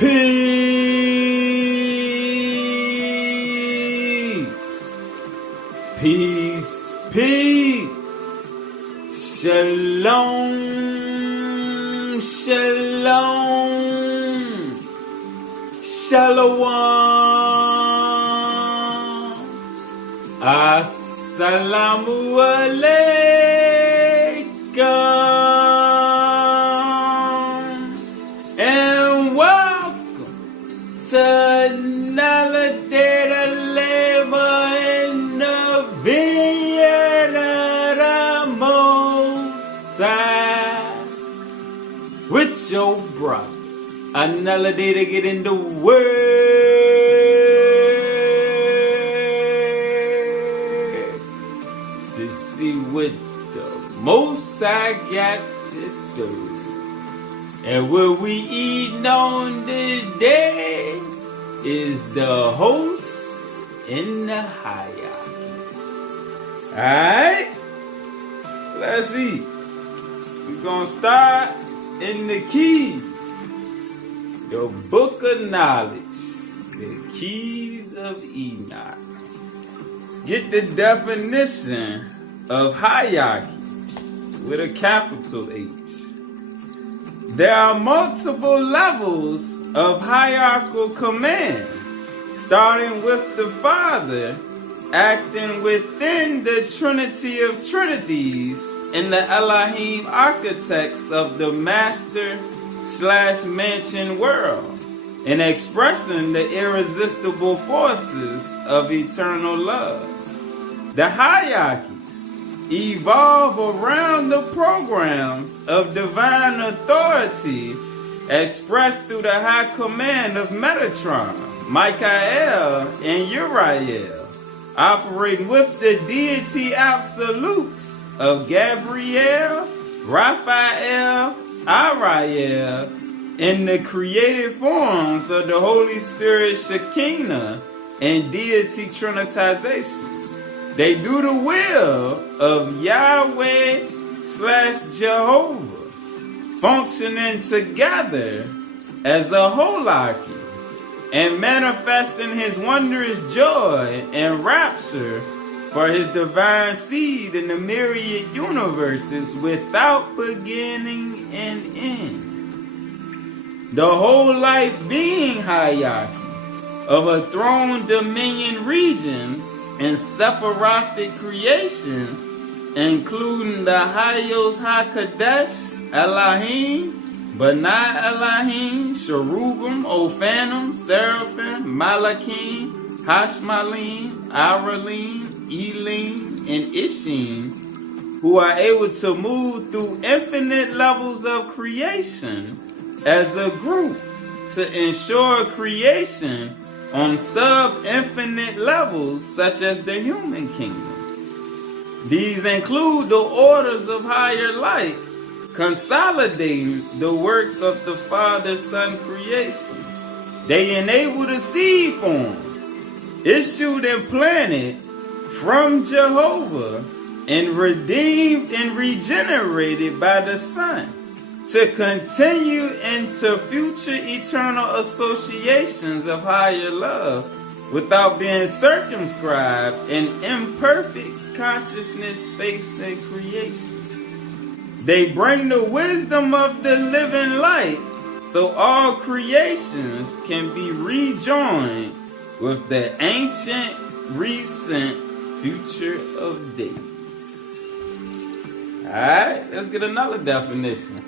Peace. Peace. Peace. Shalom. Shalom. Shalom. Assalamu alaikum. And welcome to another day to labor in the vineyard of the Most High. With your brother. Another day to get in the word. To see what the Most High got to serve. And what we eating on today is the host in the hierarchies. Alright? Let's eat. We're going to start in the keys. The book of knowledge. The keys of Enoch. Let's get the definition of hierarchy with a capital H. There are multiple levels of hierarchical command, starting with the Father acting within the Trinity of Trinities in the Elohim architects of the master/mansion world, and expressing the irresistible forces of eternal love. The hierarchies evolve around the programs of divine authority expressed through the high command of Metatron, Michael, and Uriel, operating with the deity absolutes of Gabriel, Raphael, Ariel, in the created forms of the Holy Spirit Shekinah and deity trinitization. They do the will of Yahweh/Jehovah, functioning together as a holarchy and manifesting his wondrous joy and rapture for his divine seed in the myriad universes without beginning and end. The whole life being hierarchy of a throne dominion region and Sephirothic creation, including the Hayos HaKadesh, Elohim, Benai Elohim, Cherubim, Ophanim, Seraphim, Malachim, Hashmalim, Aralim, Elim, and Ishim, who are able to move through infinite levels of creation as a group to ensure creation on sub-infinite levels such as the human kingdom. These include the orders of higher light, consolidating the work of the Father-Son creation. They enable the seed forms issued and planted from Jehovah and redeemed and regenerated by the Son to continue into future eternal associations of higher love without being circumscribed in imperfect consciousness, space, and creation. They bring the wisdom of the living light so all creations can be rejoined with the ancient, recent future of days. Alright, let's get another definition.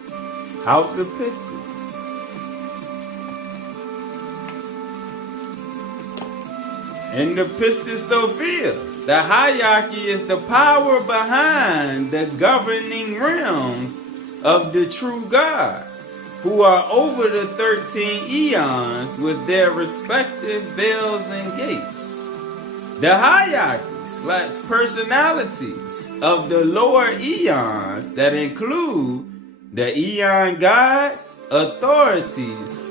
Out the Pistis. In the Pistis Sophia, the hierarchy is the power behind the governing realms of the true God, who are over the 13 eons with their respective bells and gates. The hierarchies/personalities of the lower eons that include the eon gods, authorities,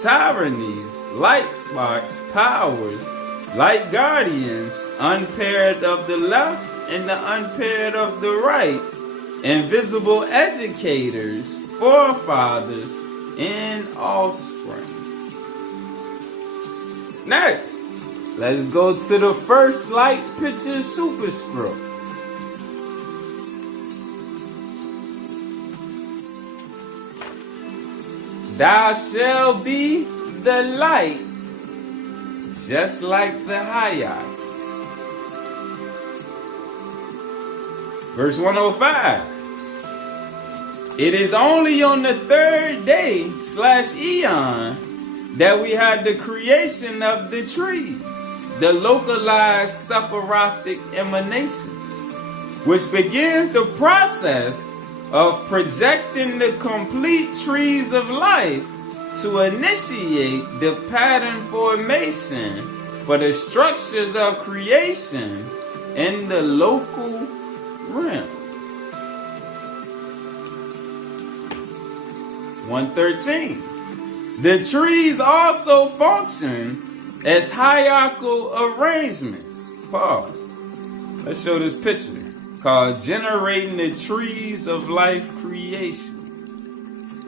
tyrannies, light sparks, powers, light guardians, unpaired of the left and the unpaired of the right, invisible educators, forefathers, and offspring. Next, let's go to the first light picture superscript. Thou shalt be the light, just like the hierarchies. Verse 105. It is only on the third day / eon that we had the creation of the trees, the localized sephirotic emanations, which begins the process of projecting the complete trees of life to initiate the pattern formation for the structures of creation in the local realms. 113. The trees also function as hierarchical arrangements. Pause. Let's show this picture called Generating the Trees of Life Creation.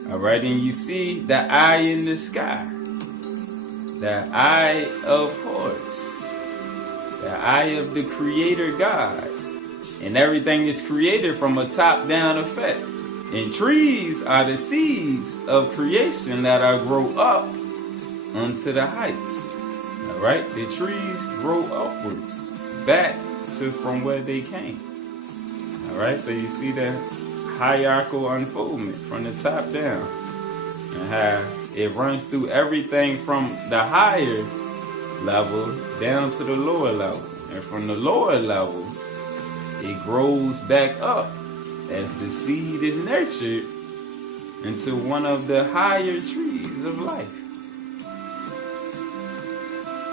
Alright, and you see the eye in the sky. The eye of Horus. The eye of the creator gods. And everything is created from a top-down effect. And trees are the seeds of creation that are grow up onto the heights. Alright, the trees grow upwards, back to from where they came. Alright, so you see the hierarchical unfoldment from the top down. And how it runs through everything from the higher level down to the lower level. And from the lower level, it grows back up as the seed is nurtured into one of the higher trees of life.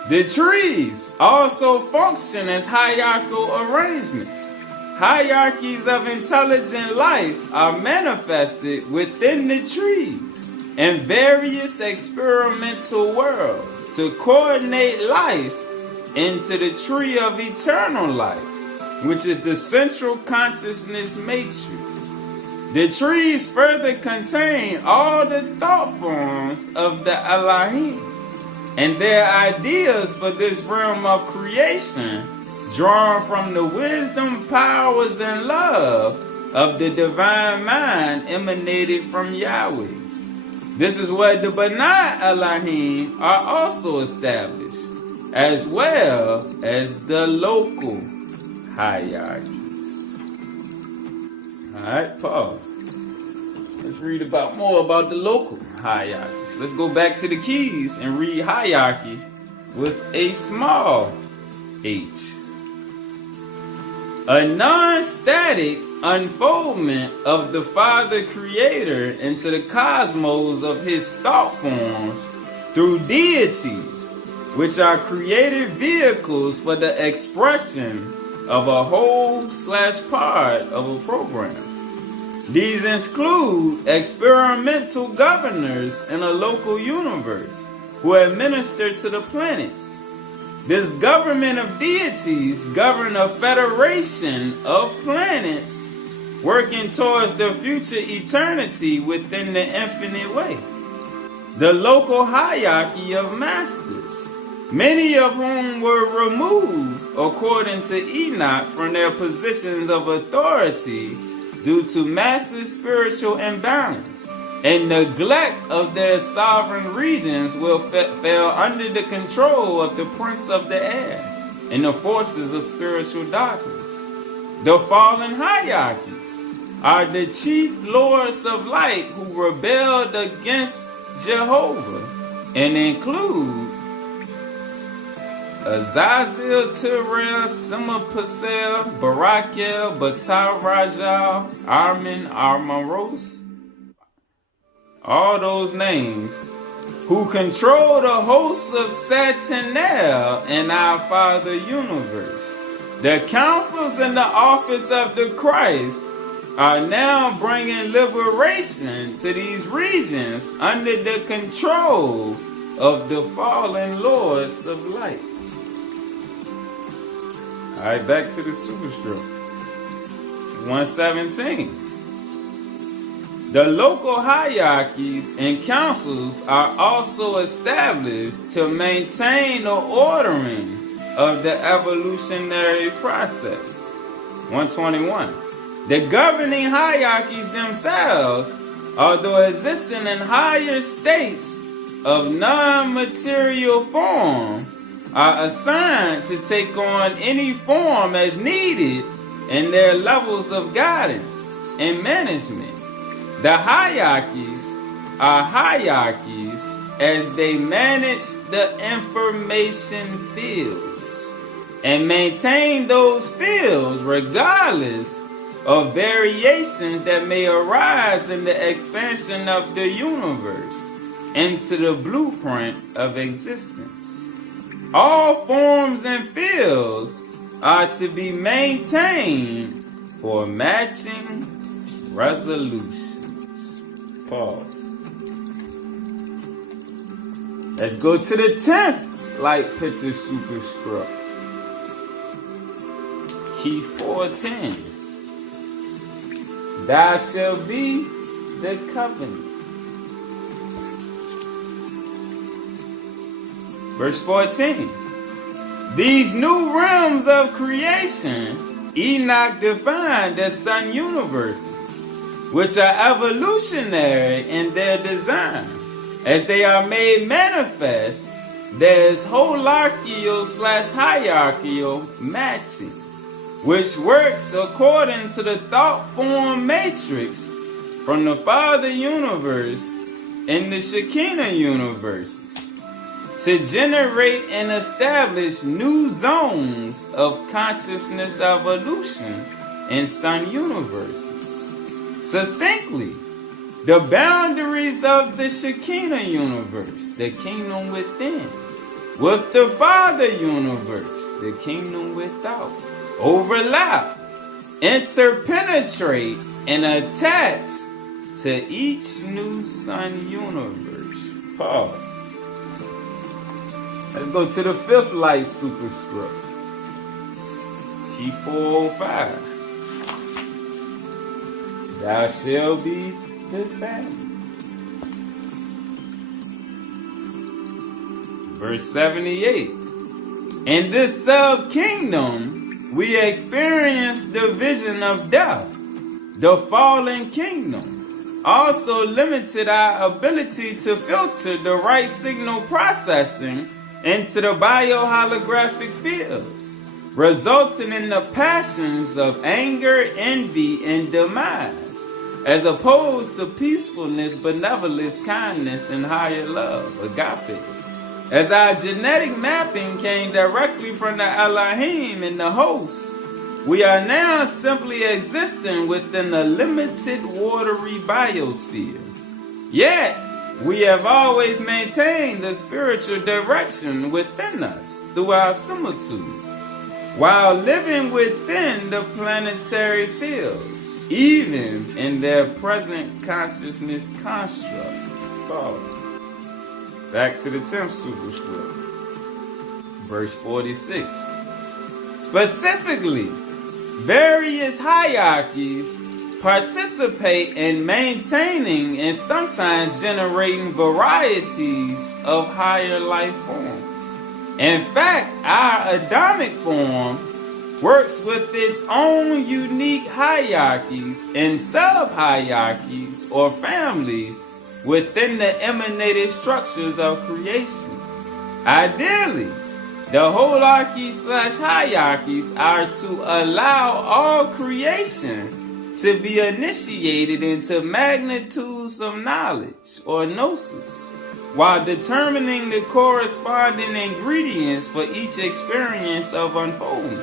The trees also function as hierarchical arrangements. Hierarchies of intelligent life are manifested within the trees and various experimental worlds to coordinate life into the tree of eternal life, which is the central consciousness matrix. The trees further contain all the thought forms of the Elohim and their ideas for this realm of creation, drawn from the wisdom, powers, and love of the divine mind emanated from Yahweh. This is where the Benai Elohim are also established, as well as the local hierarchies. Alright, pause. Let's read more about the local hierarchies. Let's go back to the keys and read hierarchy with a small h. A non-static unfoldment of the Father Creator into the cosmos of His thought forms through deities, which are creative vehicles for the expression of a whole / part of a program. These include experimental governors in a local universe who administer to the planets. This government of deities govern a federation of planets working towards the future eternity within the infinite way. The local hierarchy of masters, many of whom were removed, according to Enoch, from their positions of authority due to massive spiritual imbalance and neglect of their sovereign regions, will fell under the control of the prince of the air and the forces of spiritual darkness. The fallen hierarchies are the chief lords of light who rebelled against Jehovah and include Azazel, Turel, Simapasel, Barakel, Batal Rajal, Armin, Armaros, all those names, who control the hosts of Satanel in our Father universe. The councils in the office of the Christ are now bringing liberation to these regions under the control of the fallen lords of light. Alright, back to the superscript. 117. The local hierarchies and councils are also established to maintain the ordering of the evolutionary process. 121. The governing hierarchies themselves, although existing in higher states of non-material form, are assigned to take on any form as needed in their levels of guidance and management. The hierarchies are hierarchies as they manage the information fields and maintain those fields regardless of variations that may arise in the expansion of the universe into the blueprint of existence. All forms and fields are to be maintained for matching resolutions. Pause. Let's go to the 10th light picture superscript. Key 410. Thou shalt be the covenant. Verse 14. These new realms of creation Enoch defined as sun universes, which are evolutionary in their design. As they are made manifest, there is holarchical/hierarchical matching, which works according to the thought form matrix from the Father universe and the Shekinah universes, to generate and establish new zones of consciousness evolution in sun universes. Succinctly, the boundaries of the Shekinah universe, the kingdom within, with the Father universe, the kingdom without, overlap, interpenetrate, and attach to each new sun universe. Pause. Let's go to the 5th light superscript. Key 405. Thou shalt be his family. Verse 78. In this sub-kingdom, we experience the vision of death, the fallen kingdom. Also limited our ability to filter the right signal processing into the bioholographic fields, resulting in the passions of anger, envy, and demise, as opposed to peacefulness, benevolence, kindness, and higher love, agape. As our genetic mapping came directly from the Elohim and the hosts, we are now simply existing within a limited watery biosphere. Yet, we have always maintained the spiritual direction within us through our similitude, while living within the planetary fields, even in their present consciousness construct. Pause. Back to the 10th superscript. Verse 46. Specifically, various hierarchies participate in maintaining and sometimes generating varieties of higher life forms. In fact, our Adamic form works with its own unique hierarchies and sub-hierarchies or families within the emanated structures of creation. Ideally, the holarchies/hierarchies are to allow all creation to be initiated into magnitudes of knowledge or gnosis, while determining the corresponding ingredients for each experience of unfolding,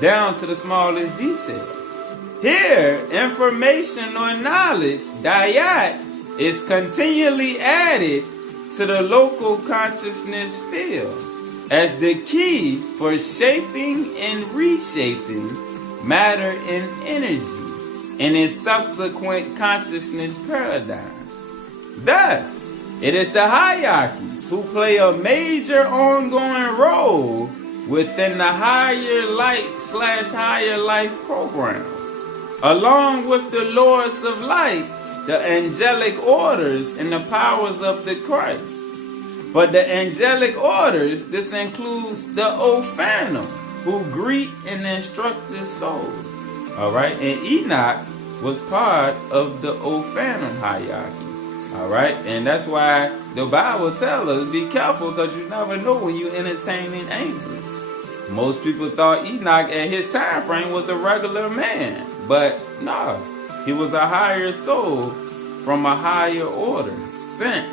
down to the smallest detail. Here, information or knowledge, dayat, is continually added to the local consciousness field as the key for shaping and reshaping matter and energy in its subsequent consciousness paradigms. Thus, it is the hierarchies who play a major ongoing role within the higher light/higher life programs, along with the lords of light the angelic orders and the powers of the Christ. For the angelic orders, this includes the Ophanim, who greet and instruct the soul. Alright, and Enoch was part of the Ophanim hierarchy. Alright, and that's why the Bible tells us, be careful, because you never know when you're entertaining angels. Most people thought Enoch at his time frame was a regular man, but no, he was a higher soul from a higher order, sent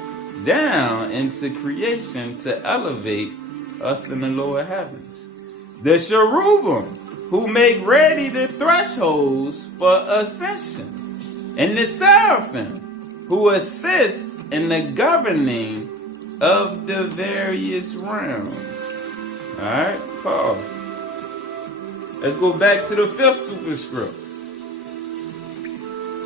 down into creation to elevate us in the lower heavens. The cherubim, who make ready the thresholds for ascension, and the seraphim, who assists in the governing of the various realms. Alright, pause. Let's go back to the 5th superscript.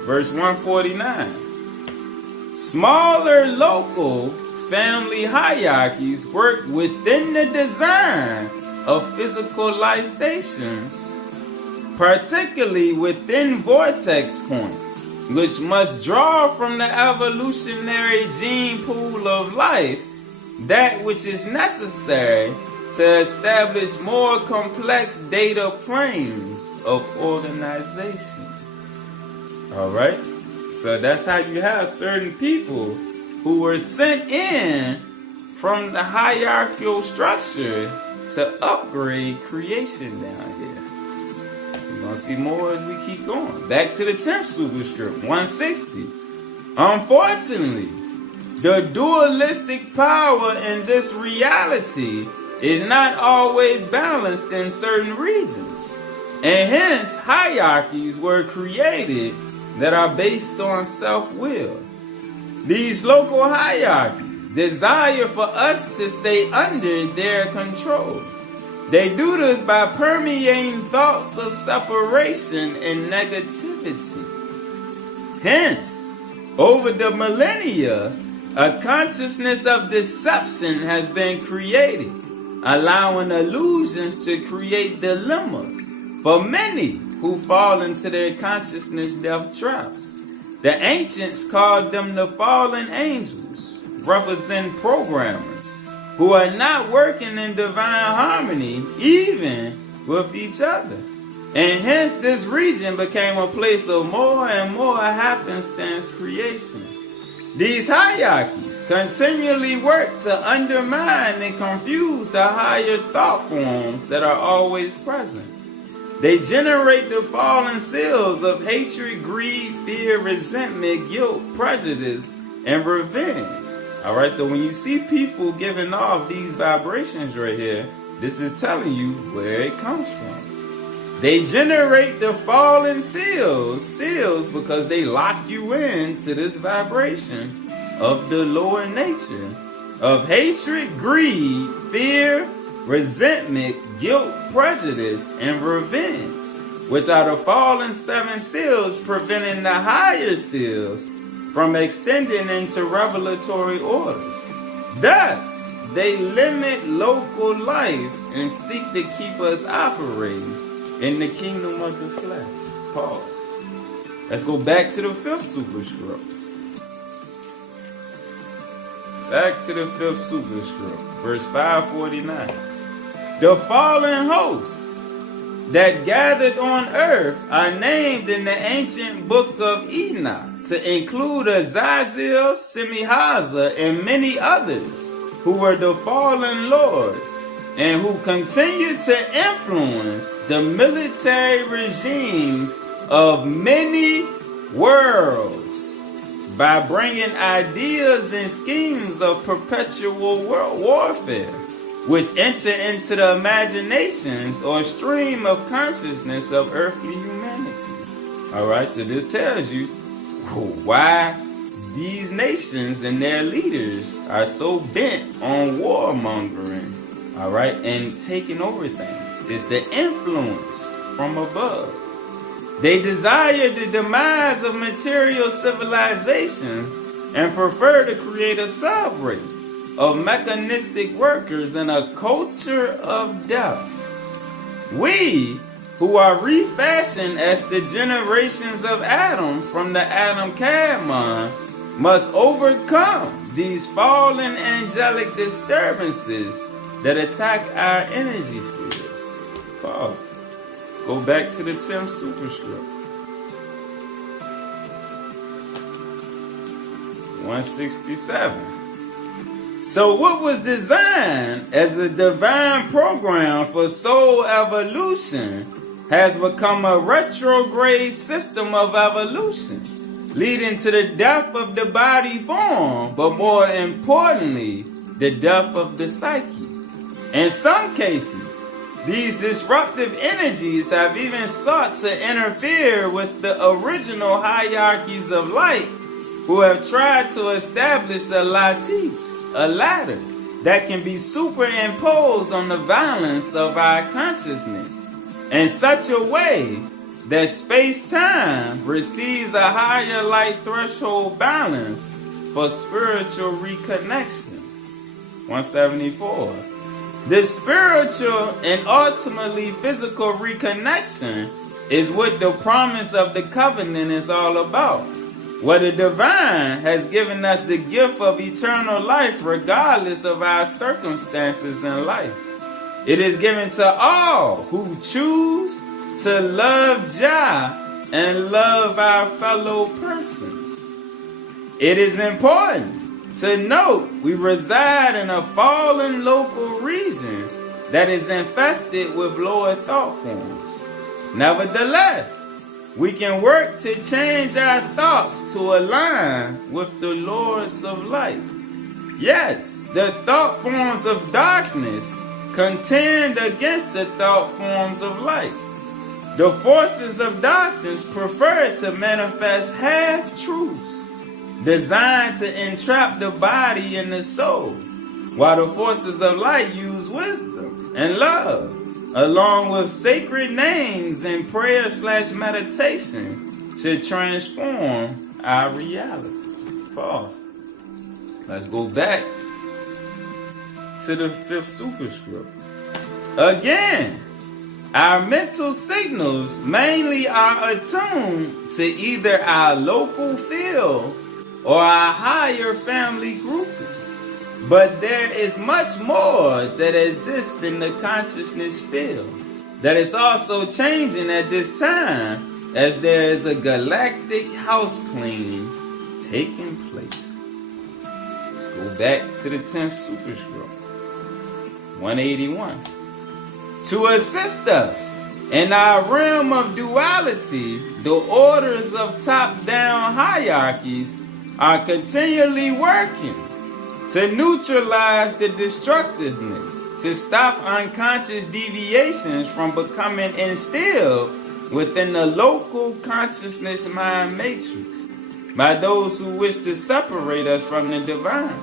Verse 149. Smaller local family hierarchies work within the design of physical life stations, particularly within vortex points, which must draw from the evolutionary gene pool of life that which is necessary to establish more complex data planes of organization. Alright, so that's how you have certain people who were sent in from the hierarchical structure to upgrade creation down here. We're going to see more as we keep going. Back to the 10th superscript, 160. Unfortunately, the dualistic power in this reality is not always balanced in certain regions, and hence hierarchies were created that are based on self-will. These local hierarchies desire for us to stay under their control. They do this by permeating thoughts of separation and negativity. Hence, over the millennia, a consciousness of deception has been created, allowing illusions to create dilemmas for many who fall into their consciousness death traps. The ancients called them the fallen angels, represent programmers who are not working in divine harmony even with each other. And hence this region became a place of more and more happenstance creation. These hierarchies continually work to undermine and confuse the higher thought forms that are always present. They generate the fallen seals of hatred, greed, fear, resentment, guilt, prejudice, and revenge. Alright, so when you see people giving off these vibrations right here, this is telling you where it comes from. They generate the fallen seals because they lock you into this vibration of the lower nature of hatred, greed, fear, resentment, guilt, prejudice, and revenge, which are the fallen 7 seals preventing the higher seals from extending into revelatory orders. Thus, they limit local life and seek to keep us operating in the kingdom of the flesh. Pause. Let's go back to the 5th superscript. Back to the 5th superscript, verse 549. The fallen hosts that gathered on earth are named in the ancient book of Enoch to include Azazel, Semihaza, and many others who were the fallen lords and who continue to influence the military regimes of many worlds by bringing ideas and schemes of perpetual warfare, which enter into the imaginations or stream of consciousness of earthly humanity. Alright, so this tells you why these nations and their leaders are so bent on warmongering, alright, and taking over things. It's the influence from above. They desire the demise of material civilization and prefer to create a sub-race of mechanistic workers in a culture of death. We who are refashioned as the generations of Adam from the Adam Kadmon, must overcome these fallen angelic disturbances that attack our energy fields. Pause. Let's go back to the 10th superscript. 167. So what was designed as a divine program for soul evolution has become a retrograde system of evolution, leading to the death of the body form, but more importantly, the death of the psyche. In some cases, these disruptive energies have even sought to interfere with the original hierarchies of light, who have tried to establish a lattice, a ladder, that can be superimposed on the balance of our consciousness in such a way that space-time receives a higher light threshold balance for spiritual reconnection. 174. The spiritual and ultimately physical reconnection is what the promise of the covenant is all about, where the divine has given us the gift of eternal life regardless of our circumstances in life. It is given to all who choose to love Jah and love our fellow persons. It is important to note we reside in a fallen local region that is infested with lower thought forms. Nevertheless, we can work to change our thoughts to align with the Lords of light. Yes, the thought forms of darkness contend against the thought forms of light. The forces of darkness prefer to manifest half-truths designed to entrap the body and the soul, while the forces of light use wisdom and love, along with sacred names and prayer/meditation to transform our reality. Pause. Let's go back to the 5th superscript. Again, our mental signals mainly are attuned to either our local field or our higher family grouping. But there is much more that exists in the consciousness field that is also changing at this time, as there is a galactic house cleaning taking place. Let's go back to the 10th superscript. 181. To assist us in our realm of duality, the orders of top-down hierarchies are continually working to neutralize the destructiveness, to stop unconscious deviations from becoming instilled within the local consciousness mind matrix by those who wish to separate us from the divine.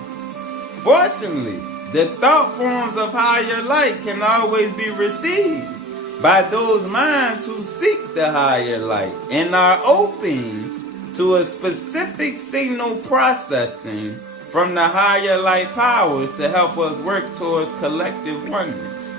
Fortunately, the thought forms of higher light can always be received by those minds who seek the higher light and are open to a specific signal processing from the higher light powers to help us work towards collective oneness.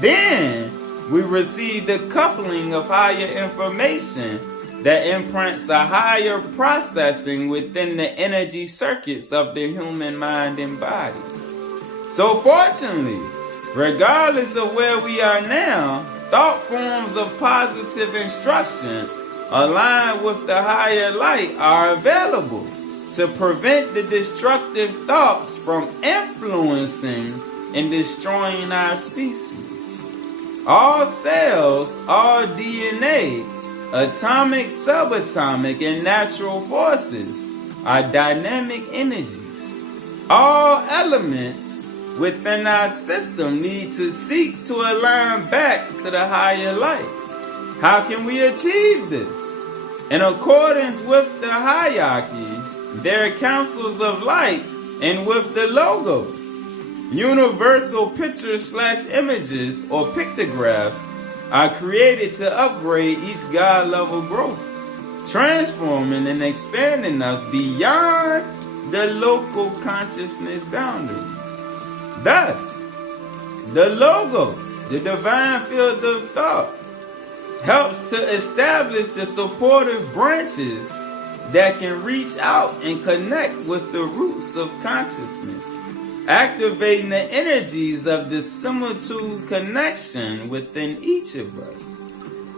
Then we receive the coupling of higher information that imprints a higher processing within the energy circuits of the human mind and body. So fortunately, regardless of where we are now, thought forms of positive instruction aligned with the higher light are available to prevent the destructive thoughts from influencing and destroying our species. All cells, all DNA, atomic, subatomic, and natural forces are dynamic energies. All elements within our system need to seek to align back to the higher light. How can we achieve this? In accordance with the hierarchies, their councils of light, and with the logos, universal pictures/images or pictographs are created to upgrade each God-level growth, transforming and expanding us beyond the local consciousness boundaries. Thus, the logos, the divine field of thought, helps to establish the supportive branches that can reach out and connect with the roots of consciousness, activating the energies of the similitude connection within each of us.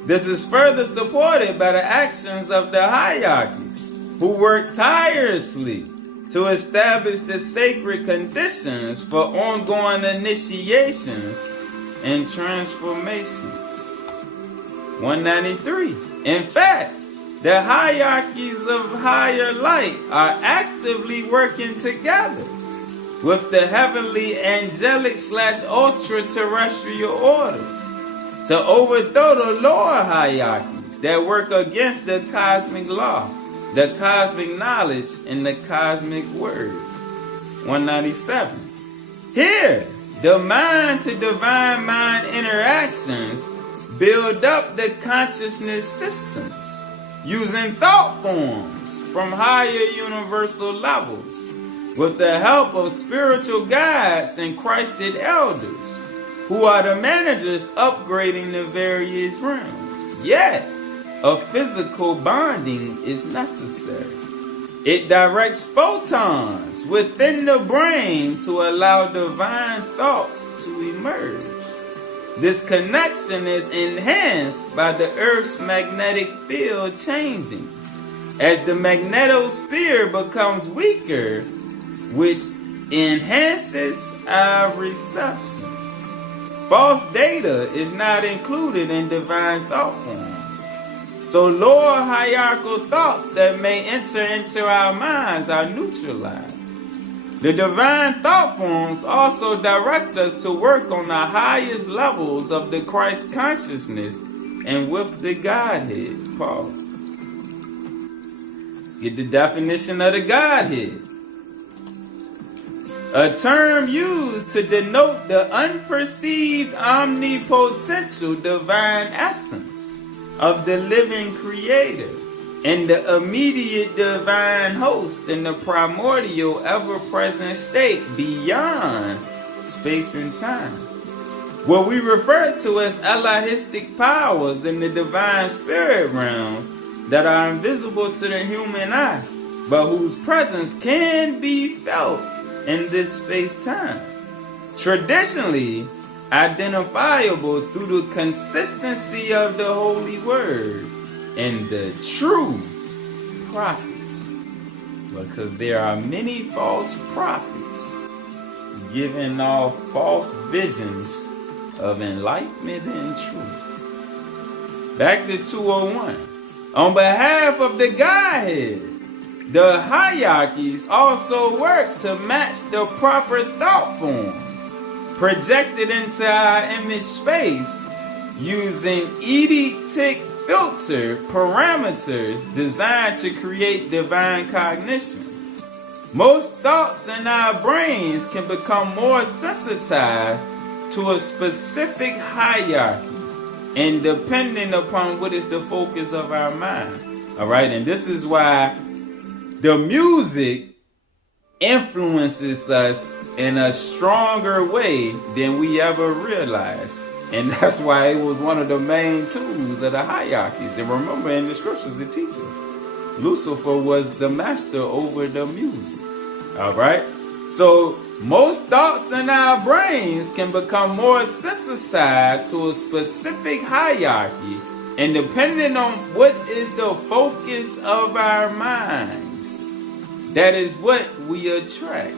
This is further supported by the actions of the hierarchies, who work tirelessly to establish the sacred conditions for ongoing initiations and transformations. 193. In fact, the hierarchies of higher light are actively working together with the heavenly angelic / ultra-terrestrial orders to overthrow the lower hierarchies that work against the cosmic law, the cosmic knowledge, and the cosmic word. 197. Here, the mind to divine mind interactions build up the consciousness systems using thought forms from higher universal levels with the help of spiritual guides and Christed elders who are the managers upgrading the various realms. Yet, a physical bonding is necessary. It directs photons within the brain to allow divine thoughts to emerge. This connection is enhanced by the Earth's magnetic field changing as the magnetosphere becomes weaker, which enhances our reception. False data is not included in divine thought forms, so lower hierarchical thoughts that may enter into our minds are neutralized. The divine thought forms also direct us to work on the highest levels of the Christ consciousness and with the Godhead. Pause. Let's get the definition of the Godhead. A term used to denote the unperceived omnipotential divine essence of the living creator and the immediate divine host in the primordial ever-present state beyond space and time. What we refer to as Elohistic powers in the divine spirit realms that are invisible to the human eye, but whose presence can be felt in this space-time. Traditionally identifiable through the consistency of the Holy Word and the true prophets, because there are many false prophets giving off false visions of enlightenment and truth. Back to 201. On behalf of the Godhead, the hierarchies also work to match the proper thought forms projected into our image space using eidetic filter parameters designed to create divine cognition. Most thoughts in our brains can become more sensitized to a specific hierarchy and depending upon what is the focus of our mind. Alright, and this is why the music influences us in a stronger way than we ever realized. And that's why it was one of the main tools of the hierarchies. And remember, in the scriptures it teaches Lucifer was the master over the music. Alright? So most thoughts in our brains can become more sensitized to a specific hierarchy, and depending on what is the focus of our minds, that is what we attract.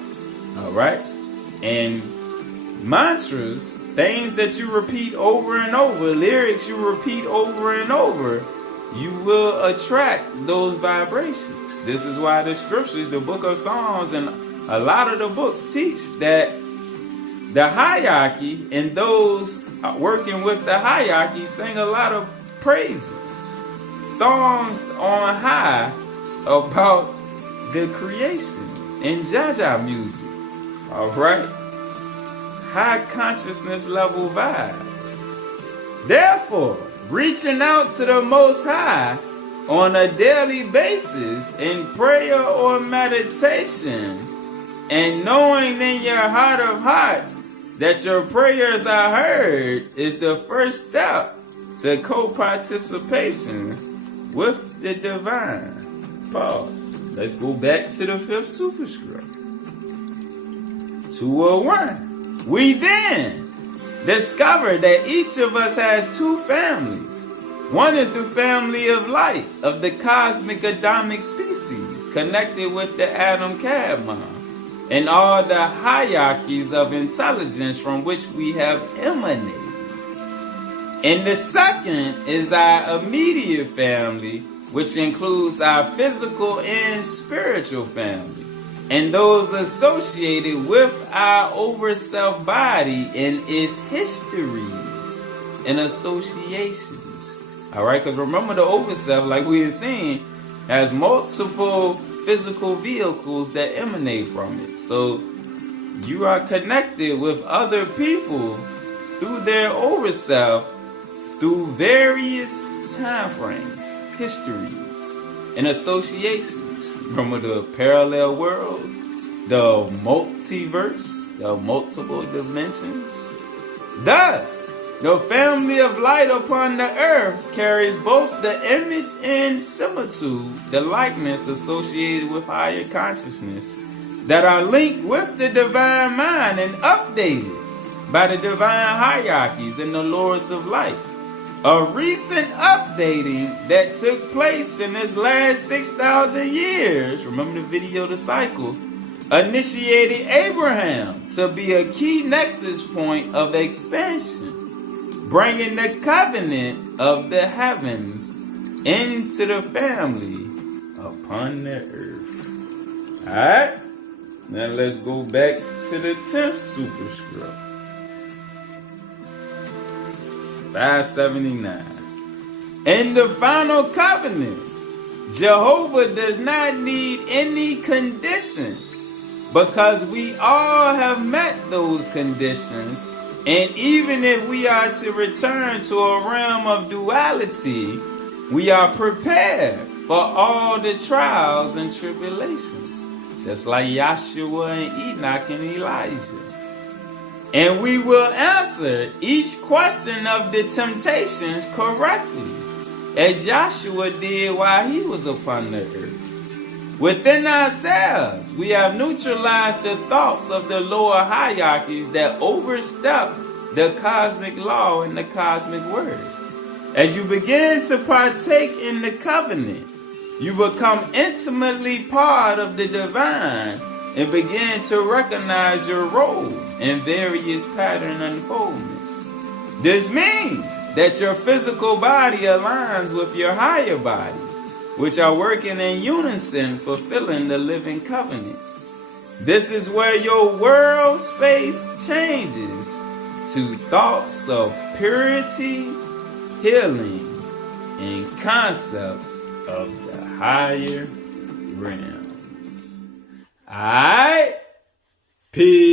Alright? And mantras, things that you repeat over and over, lyrics you repeat over and over, you will attract those vibrations. This is why the scriptures, the book of Psalms, and a lot of the books teach that the hierarchy and those working with the hierarchy sing a lot of praises, songs on high about the creation and Jaja music. Alright? High consciousness level vibes. Therefore, reaching out to the Most High on a daily basis in prayer or meditation, and knowing in your heart of hearts that your prayers are heard, is the first step to co-participation with the divine. Pause. Let's go back to the fifth superscript. 201. We then discover that each of us has two families. One is the family of light of the cosmic Adamic species, connected with the atom Kadmon, and all the hierarchies of intelligence from which we have emanated. And the second is our immediate family, which includes our physical and spiritual family, and those associated with our over-self body and its histories and associations. Alright, because remember the over-self, like we were saying, has multiple physical vehicles that emanate from it. So you are connected with other people through their over-self through various time frames, histories, and associations. Remember the parallel worlds, the multiverse, the multiple dimensions. Thus, the family of light upon the earth carries both the image and similitude, the likeness associated with higher consciousness, that are linked with the divine mind and updated by the divine hierarchies and the lords of light. A recent updating that took place in this last 6,000 years, remember the video, The Cycle, initiated Abraham to be a key nexus point of expansion, bringing the covenant of the heavens into the family upon the earth. Alright, now let's go back to the 10th superscript. 579. In the final covenant, Jehovah does not need any conditions, because we all have met those conditions, and even if we are to return to a realm of duality, we are prepared for all the trials and tribulations, just like Yahshua and Enoch and Elijah. And we will answer each question of the temptations correctly, as Joshua did while he was upon the earth. Within ourselves, we have neutralized the thoughts of the lower hierarchies that overstep the cosmic law and the cosmic word. As you begin to partake in the covenant, you become intimately part of the divine and begin to recognize your role in various pattern unfoldments. This means that your physical body aligns with your higher bodies, which are working in unison, fulfilling the living covenant. This is where your world space changes to thoughts of purity, healing, and concepts of the higher realms. Alright? Peace.